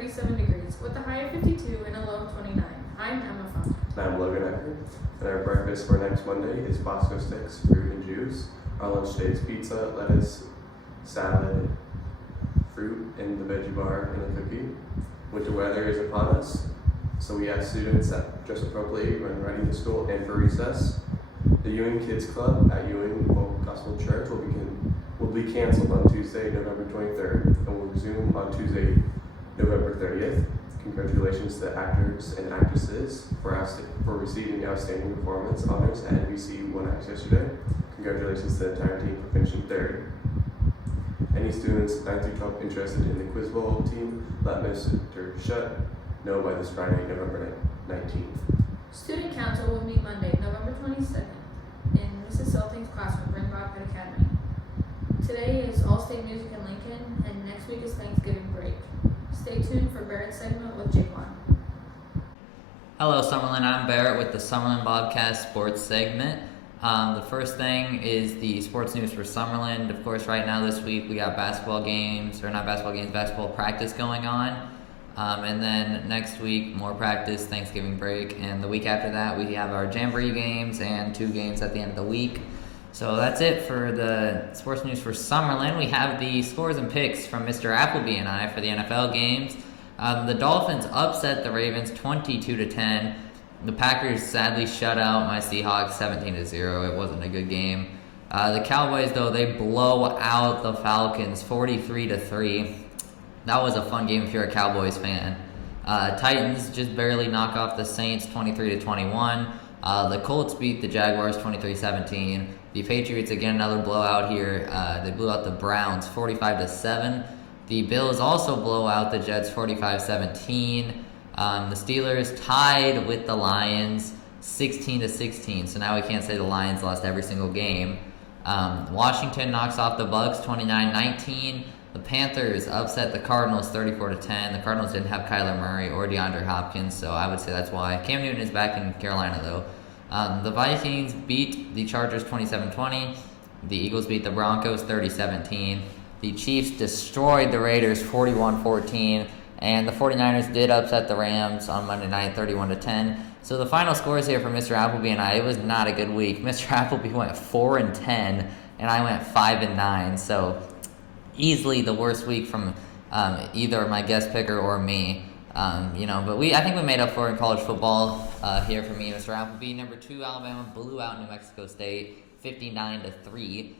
37 degrees with a high of 52 and a low of 29. I'm Emma Funk. And I'm Logan Ecker. And our breakfast for next Monday is Bosco sticks, fruit, and juice. Our lunch today is pizza, lettuce, salad, fruit, and the veggie bar and a cookie. Winter weather is upon us, so we ask students that dress appropriately when riding to school and for recess. The Ewing Kids Club at Ewing Gospel Church will be canceled on Tuesday, November 23rd, and will resume on Tuesday, November 30th. Congratulations to actors and actresses for receiving outstanding performance honors at NBC One Acts yesterday. Congratulations to the entire team for finishing third. Any students 9th through 12th interested in the Quiz Bowl team, let Mr. Shutt know by this Friday, November 19th. Student Council will meet Monday, November 22nd in Mrs. Selting's classroom, Bryn Rockwood Academy. Today is All-State Music in Lincoln, and next week is Thanksgiving break. Stay tuned for Barrett's segment with Jaquan. Hello, Summerlin. I'm Barrett with the Summerlin Bobcast Sports segment. The first thing is the sports news for Summerlin. Of course, right now this week we got basketball practice going on. And then next week, more practice, Thanksgiving break. And the week after that, we have our Jamboree games and 2 games at the end of the week. So that's it for the sports news for Summerlin. We have the scores and picks from Mr. Appleby and I for the NFL games. The Dolphins upset the Ravens 22-10. The Packers sadly shut out my Seahawks 17-0. It wasn't a good game. The Cowboys, though, they blow out the Falcons 43-3. That was a fun game if you're a Cowboys fan. Titans just barely knock off the Saints 23-21. The Colts beat the Jaguars 23-17. The Patriots, again, another blowout here. They blew out the Browns 45-7. The Bills also blow out the Jets 45-17. The Steelers tied with the Lions 16-16. So now we can't say the Lions lost every single game. Washington knocks off the Bucks 29-19. The Panthers upset the Cardinals 34-10. The Cardinals didn't have Kyler Murray or DeAndre Hopkins, so I would say that's why. Cam Newton is back in Carolina, though. The Vikings beat the Chargers 27-20. The Eagles beat the Broncos 30-17. The Chiefs destroyed the Raiders 41-14. And the 49ers did upset the Rams on Monday night 31-10. So the final scores here for Mr. Appleby and I, it was not a good week. Mr. Appleby went 4-10, and I went 5-9. So easily the worst week from either my guest picker or me. But I think we made up for it in college football here for me, Mr. Appleby. Number 2, Alabama blew out New Mexico State 59-3.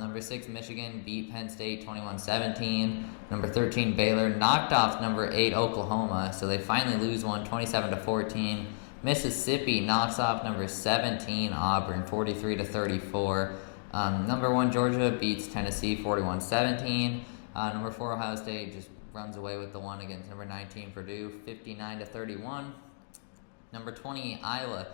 Number 6, Michigan beat Penn State 21-17. Number 13, Baylor knocked off number 8, Oklahoma, so they finally lose one 27-14. Mississippi knocks off number 17, Auburn 43-34. Number 1, Georgia beats Tennessee 41-17. Number 4, Ohio State just runs away with the one against number 19, Purdue 59-31. Number 20, Iowa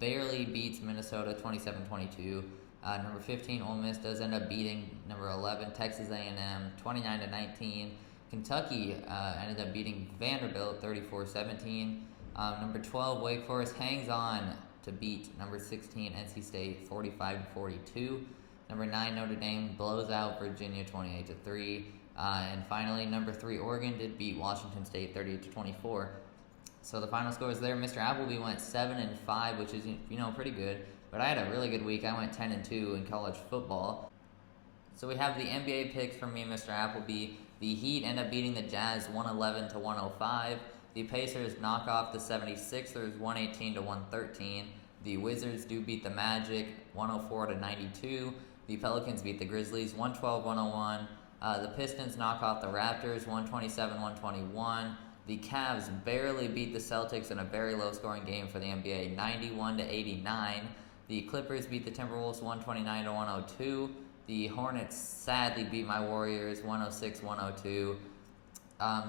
barely beats Minnesota 27-22. Number 15, Ole Miss does end up beating number 11, Texas A&M 29-19. Kentucky ended up beating Vanderbilt 34-17. Number 12, Wake Forest hangs on to beat number 16, NC State 45-42. Number 9, Notre Dame blows out Virginia 28-3. And finally, number 3, Oregon did beat Washington State 30-24. So the final scores there, Mr. Appleby went 7-5, which is pretty good. But I had a really good week. I went 10-2 in college football. So we have the NBA picks from me, Mr. Appleby. The Heat end up beating the Jazz 111-105. The Pacers knock off the 76ers 118-113. The Wizards do beat the Magic 104-92. The Pelicans beat the Grizzlies 112-101. The Pistons knock off the Raptors 127-121. The Cavs barely beat the Celtics in a very low-scoring game for the NBA 91-89. The Clippers beat the Timberwolves 129-102. The Hornets sadly beat my Warriors 106-102.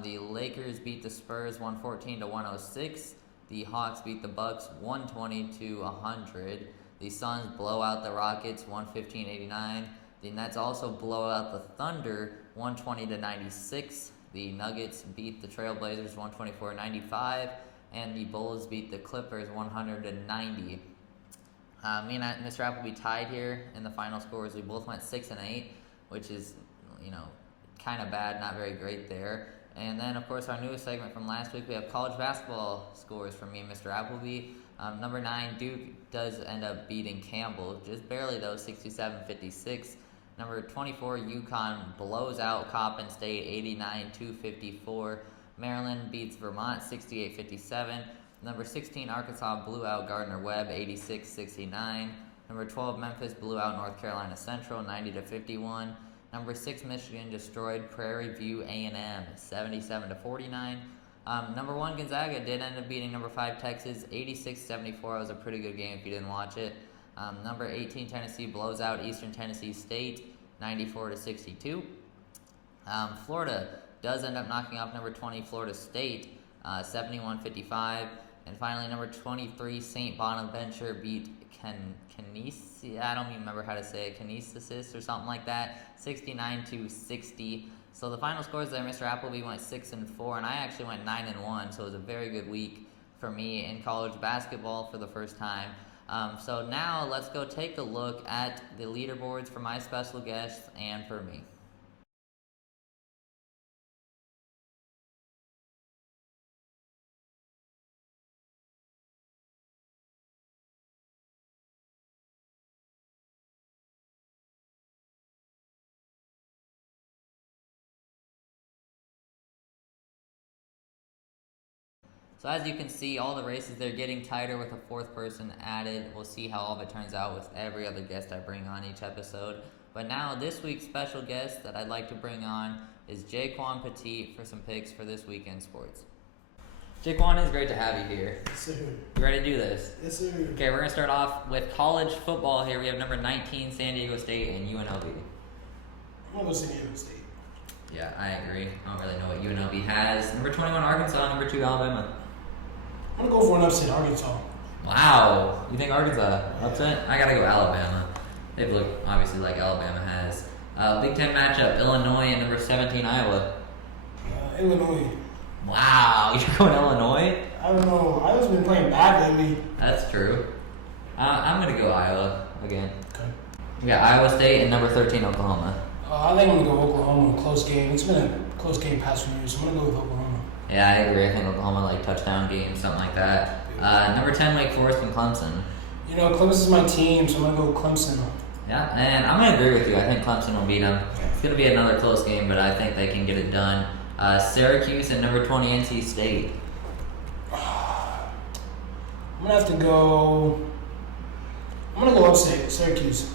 The Lakers beat the Spurs 114-106. The Hawks beat the Bucks 120-100. The Suns blow out the Rockets 115-89. The Nets also blow out the Thunder 120-96. The Nuggets beat the Trailblazers 124-95. And the Bulls beat the Clippers 100-90. Me and Mr. Appleby tied here in the final scores. We both went 6-8, which is, kind of bad, not very great there. And then, of course, our newest segment from last week, we have college basketball scores from me and Mr. Appleby. Number 9, Duke does end up beating Campbell, just barely though, 67-56. Number 24, UConn blows out Coppin State, 89-54. Maryland beats Vermont, 68-57. Number 16, Arkansas blew out Gardner-Webb, 86-69. Number 12, Memphis blew out North Carolina Central, 90-51. Number 6, Michigan destroyed Prairie View A&M, 77-49. Number 1, Gonzaga did end up beating number 5, Texas, 86-74. It was a pretty good game if you didn't watch it. Number 18, Tennessee blows out Eastern Tennessee State, 94-62. Florida does end up knocking off number 20, Florida State, 71-55. And finally, number 23, St. Bonaventure beat Canisius, I don't even remember how to say it, Canisius or something like that, 69-60. So the final scores there, Mr. Appleby went 6-4, and I actually went 9-1, so it was a very good week for me in college basketball for the first time. So now let's go take a look at the leaderboards for my special guests and for me. So as you can see, all the races, they're getting tighter with a 4th person added. We'll see how all of it turns out with every other guest I bring on each episode. But now, this week's special guest that I'd like to bring on is Jaquan Petit for some picks for this weekend sports. Jaquan, it's great to have you here. Yes, sir. You ready to do this? Yes, sir. Okay, we're going to start off with college football here. We have number 19, San Diego State, and UNLV. I'm going to go San Diego State. Yeah, I agree. I don't really know what UNLV has. Number 21, Arkansas. Number 2, Alabama. I'm going to go for an upset, Arkansas. Wow. You think Arkansas upset? I got to go Alabama. They look obviously like Alabama has. Big Ten matchup, Illinois and number 17, Iowa. Illinois. Wow. You're going Illinois? I don't know. Iowa's been playing bad lately. That's true. I'm going to go Iowa again. Okay. We got Iowa State and number 13, Oklahoma. I think I'm going to go Oklahoma. Close game. It's been a close game past few years, so I'm going to go with Oklahoma. Yeah, I agree. I think Oklahoma, like, touchdown game, something like that. Number 10, Wake Forest and Clemson. You know, Clemson is my team, so I'm going to go with Clemson. Yeah, and I'm going to agree with you. I think Clemson will beat them. It's going to be another close game, but I think they can get it done. Syracuse and number 20, NC State. I'm going to have to go... I'm going to go upstate, Syracuse.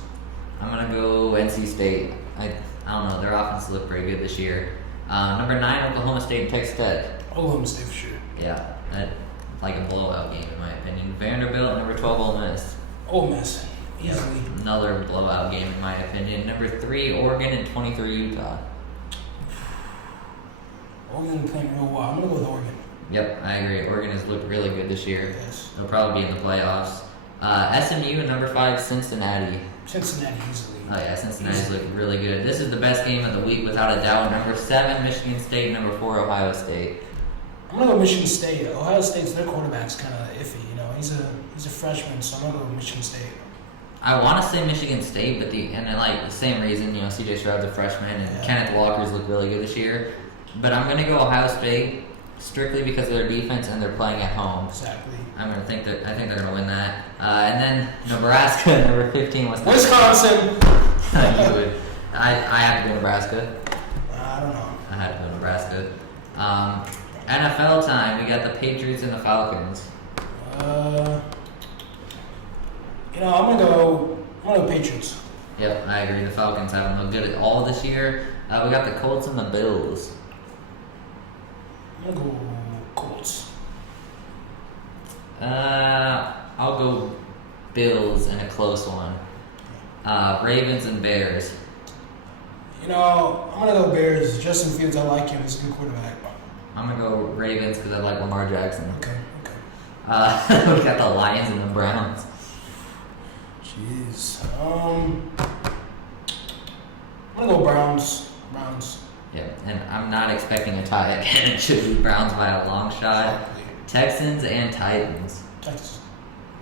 I'm going to go NC State. I don't know. Their offense looked pretty good this year. Number 9, Oklahoma State and Texas Tech. Oklahoma State for sure. Yeah, like a blowout game in my opinion. Vanderbilt and number 12, Ole Miss. Ole Miss. Easily. Another blowout game in my opinion. Number 3, Oregon and 23, Utah. Oregon playing real well. I'm going to go with Oregon. Yep, I agree. Oregon has looked really good this year. Yes. They'll probably be in the playoffs. SMU and number 5, Cincinnati. Cincinnati easily. Oh yeah, Cincinnati's looked really good. This is the best game of the week without a doubt. Number 7, Michigan State. Number 4, Ohio State. I'm gonna go Michigan State. Ohio State's their quarterback's kind of iffy. You know, he's a freshman, so I'm gonna go Michigan State. I want to say Michigan State, but the same reason. You know, C.J. Stroud's a freshman, and Kenneth Walker's looked really good this year. But I'm gonna go Ohio State strictly because of their defense and they're playing at home. Exactly. I think they're gonna win that. And then Nebraska, number 15, Wisconsin. You would. I have to go Nebraska. I don't know. I had to go Nebraska. NFL time. We got the Patriots and the Falcons. You know, I'm gonna go Patriots. Yep, I agree. The Falcons haven't looked good at all this year. We got the Colts and the Bills. I'm gonna go Colts. I'll go Bills in a close one. Ravens and Bears. You know, I'm gonna go Bears. Justin Fields, I like him. He's a good quarterback. I'm gonna go Ravens because I like Lamar Jackson. Okay. We got the Lions and the Browns. Jeez. I'm gonna go Browns. Yeah, and I'm not expecting a tie again. It should be Browns by a long shot. Texans and Titans. Texas.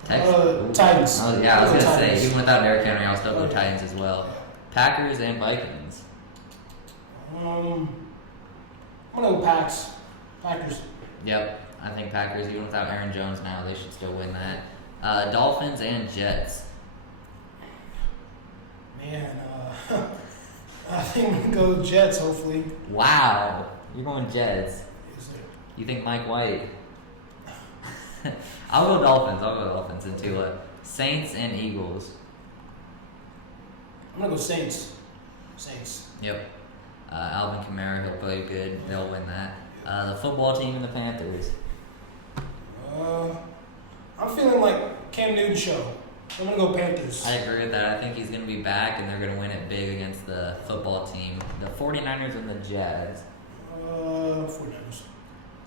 Titans. Oh yeah, I was gonna Titans. say even without Derrick Henry, I'll still go Titans as well. Yeah. Packers and Vikings. I'm gonna go Packs. Packers. Yep, I think Packers, even without Aaron Jones now, they should still win that. Dolphins and Jets. Man, I think we go Jets. Hopefully. Wow, you're going Jets. Yes, sir. You think Mike White? I'll go Dolphins and Tua. Saints and Eagles. I'm gonna go Saints. Saints. Yep. Alvin Kamara, he'll play good. They'll win that. The football team and the Panthers. I'm feeling like Cam Newton show. I'm gonna go Panthers. I agree with that. I think he's going to be back, and they're going to win it big against the football team. The 49ers and the Jazz. 49ers.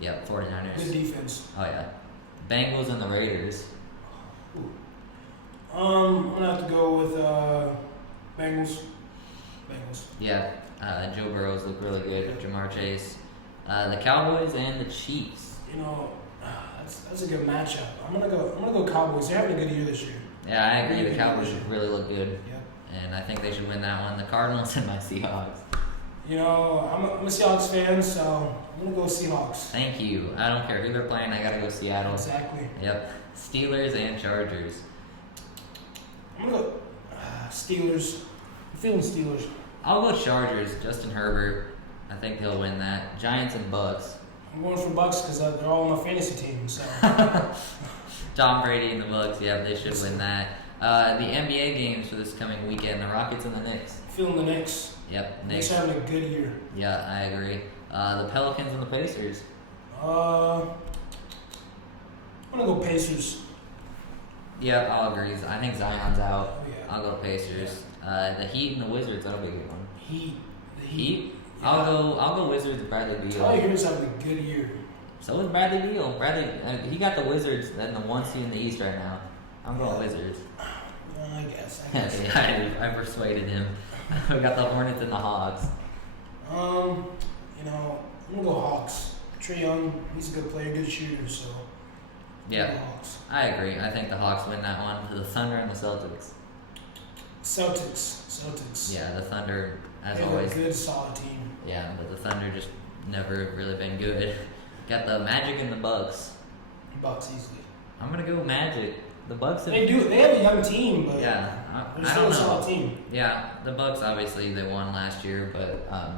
Yep, 49ers. Good defense. Oh, yeah. Bengals and the Raiders. I'm gonna have to go with Bengals. Bengals. Yeah, Joe Burrows look really good. Jamar Chase. The Cowboys and the Chiefs. You know, that's a good matchup. I'm gonna go Cowboys. They're having a good year this year. Yeah, I agree. The Cowboys really look good, Yep. and I think they should win that one. The Cardinals and my Seahawks. You know, I'm a Seahawks fan, so I'm gonna go Seahawks. Thank you. I don't care who they're playing. I gotta go Seattle. Exactly. Yep. Steelers and Chargers. I'm gonna go Steelers. I'm feeling Steelers. I'll go Chargers. Justin Herbert. I think he'll win that. Giants and Bucks. I'm going for Bucks because they're all on my fantasy team. So Tom Brady and the Bucks. Yeah, they should win that. The NBA games for this coming weekend. The Rockets and the Knicks. feeling the Knicks. Yep, Knicks Knicks. having a good year. Yeah, I agree. The Pelicans and the Pacers. I'm gonna go Pacers. Yep, I'll agree. I think Zion's out. Oh yeah. I'll go Pacers. The Heat and the Wizards. That'll be a good one. Heat. The Heat. Yeah. I'll go Wizards with Bradley All you Beal. hear is having a good year. So is Bradley Beal. Bradley, he got the Wizards and the 1 seed in the East right now. I'm going Wizards. I guess. Yeah, I persuaded him. We got the Hornets and the Hawks. You know, I'm gonna go Hawks. Trae Young, he's a good player, good shooter, so I'm gonna Yeah, go Hawks. I agree. I think the Hawks win that one. The Thunder and the Celtics. Celtics. Yeah, the Thunder, as They have always. a good, solid team. Yeah, but the Thunder just never really been good. Got the Magic and the Bucks. Bucks easily. I'm gonna go Magic. The Bucks have, They do. They have a young team, but yeah, they're I still don't a solid know. team. Yeah, the Bucks obviously they won last year, but I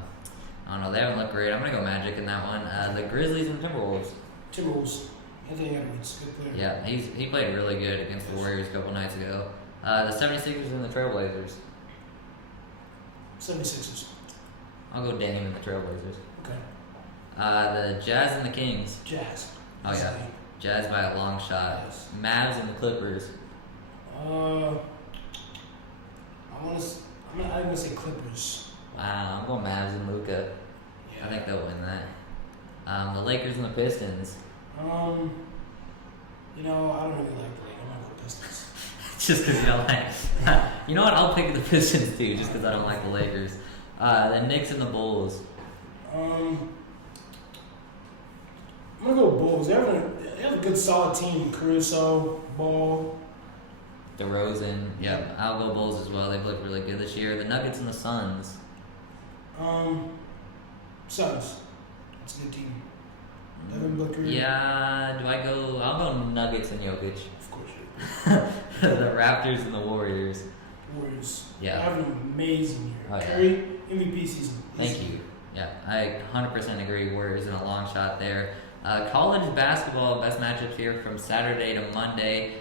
don't know. They haven't looked great. I'm gonna go Magic in that one. The Grizzlies and Timberwolves. Timberwolves. Anthony Edwards, good player. Yeah, he played really good against the Warriors a couple nights ago. The 76ers and the Trailblazers. 76ers. I'll go Dame and the Trailblazers. Okay. The Jazz and the Kings. Jazz. Oh yeah, Easily. Jazz by a long shot. Yes. Mavs and the Clippers. I'm gonna say Clippers. Wow, I'm going Mavs and Luka. Yeah. I think they'll win that. The Lakers and the Pistons. You know, I don't really like the league. I'm gonna go Pistons. Just because you don't like. You know what? I'll pick the Pistons too, just because I don't like the Lakers. The Knicks and the Bulls. I'm gonna go Bulls. They have a good, solid team. Caruso, Ball. DeRozan. Yep, I'll go Bulls as well. They've looked really good this year. The Nuggets and the Suns. Suns. It's a good team. Devin Booker. Yeah, I'll go Nuggets and Jokic. Of course. The Raptors and the Warriors. Warriors. Yeah. They're having an amazing year. Oh, yeah. Curry, MVP season. Thank you. Yeah, I 100% agree. Warriors in a long shot there. College basketball, best matchups here from Saturday to Monday.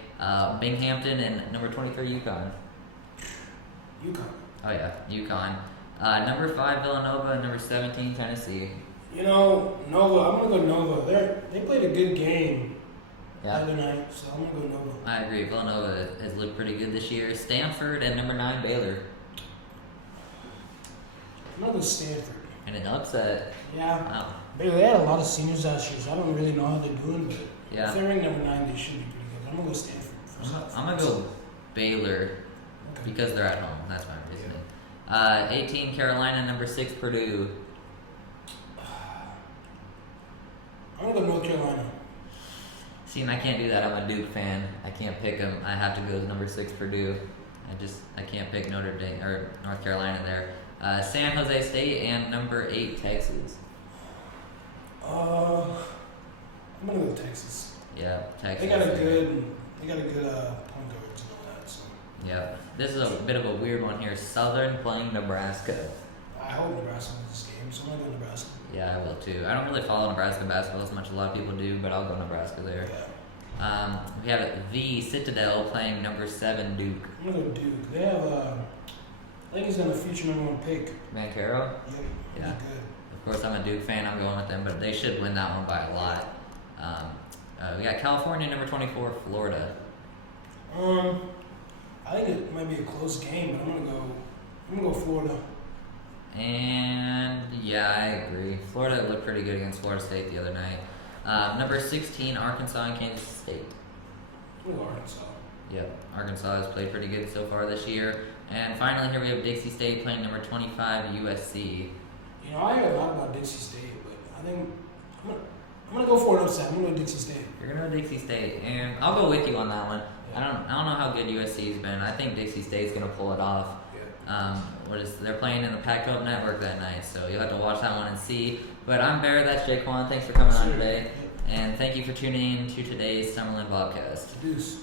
Binghamton and number 23 UConn. UConn. Oh yeah, UConn. Number 5 Villanova and number 17 Tennessee. You know, Nova. I'm gonna go Nova. They played a good game the Yeah, other night, so I'm gonna go Nova. I agree. Villanova has looked pretty good this year. Stanford and number 9 Baylor. I'm gonna go Stanford. And an upset. Yeah. Wow. They had a lot of seniors last year, so I don't really know how they're doing, but Yeah. if they're ranked number 9, they should be pretty good. I'm gonna go Stanford. I'm gonna go Baylor Okay. because they're at home. That's my reasoning. 18 Carolina, number 6 Purdue. I'm gonna go North Carolina. See, and I can't do that. I'm a Duke fan. I can't pick them. I have to go with number 6 Purdue. I can't pick Notre Dame or North Carolina there. San Jose State and number 8 Texas. I'm gonna go with Texas. Yeah, Texas. They got a good point guard and all that. So Yeah, this is a bit of a weird one here. Southern playing Nebraska. I hope Nebraska wins this game. So I'm gonna go Nebraska. Yeah, I will too. I don't really follow Nebraska basketball as much as a lot of people do, but I'll go Nebraska there. Yeah. We have the Citadel playing number 7 Duke. I'm gonna go Duke. They have I think he's gonna feature number 1 pick. Mancaro. Yep. Yeah. He's good. Of course, I'm a Duke fan. I'm going with them, but they should win that one by a lot. We got California number 24, Florida. I think it might be a close game, but I'm gonna go Florida. And yeah, I agree. Florida looked pretty good against Florida State the other night. Number 16, Arkansas and Kansas State. I'm gonna go Arkansas. Yep, Arkansas has played pretty good so far this year. And finally, here we have Dixie State playing number 25, USC. You know, I heard a lot about Dixie State, but I think I'm gonna go for an upset. I'm gonna go Dixie State. You're gonna go Dixie State, and I'll go with you on that one. I don't know how good USC's been. I think Dixie State's gonna pull it off. Yeah. They're playing in the Pac-12 Network that night, so you'll have to watch that one and see. But I'm Bear, that's Jaquan. Thanks for coming on today, and thank you for tuning in to today's Summerlin Bobcast. Deuce.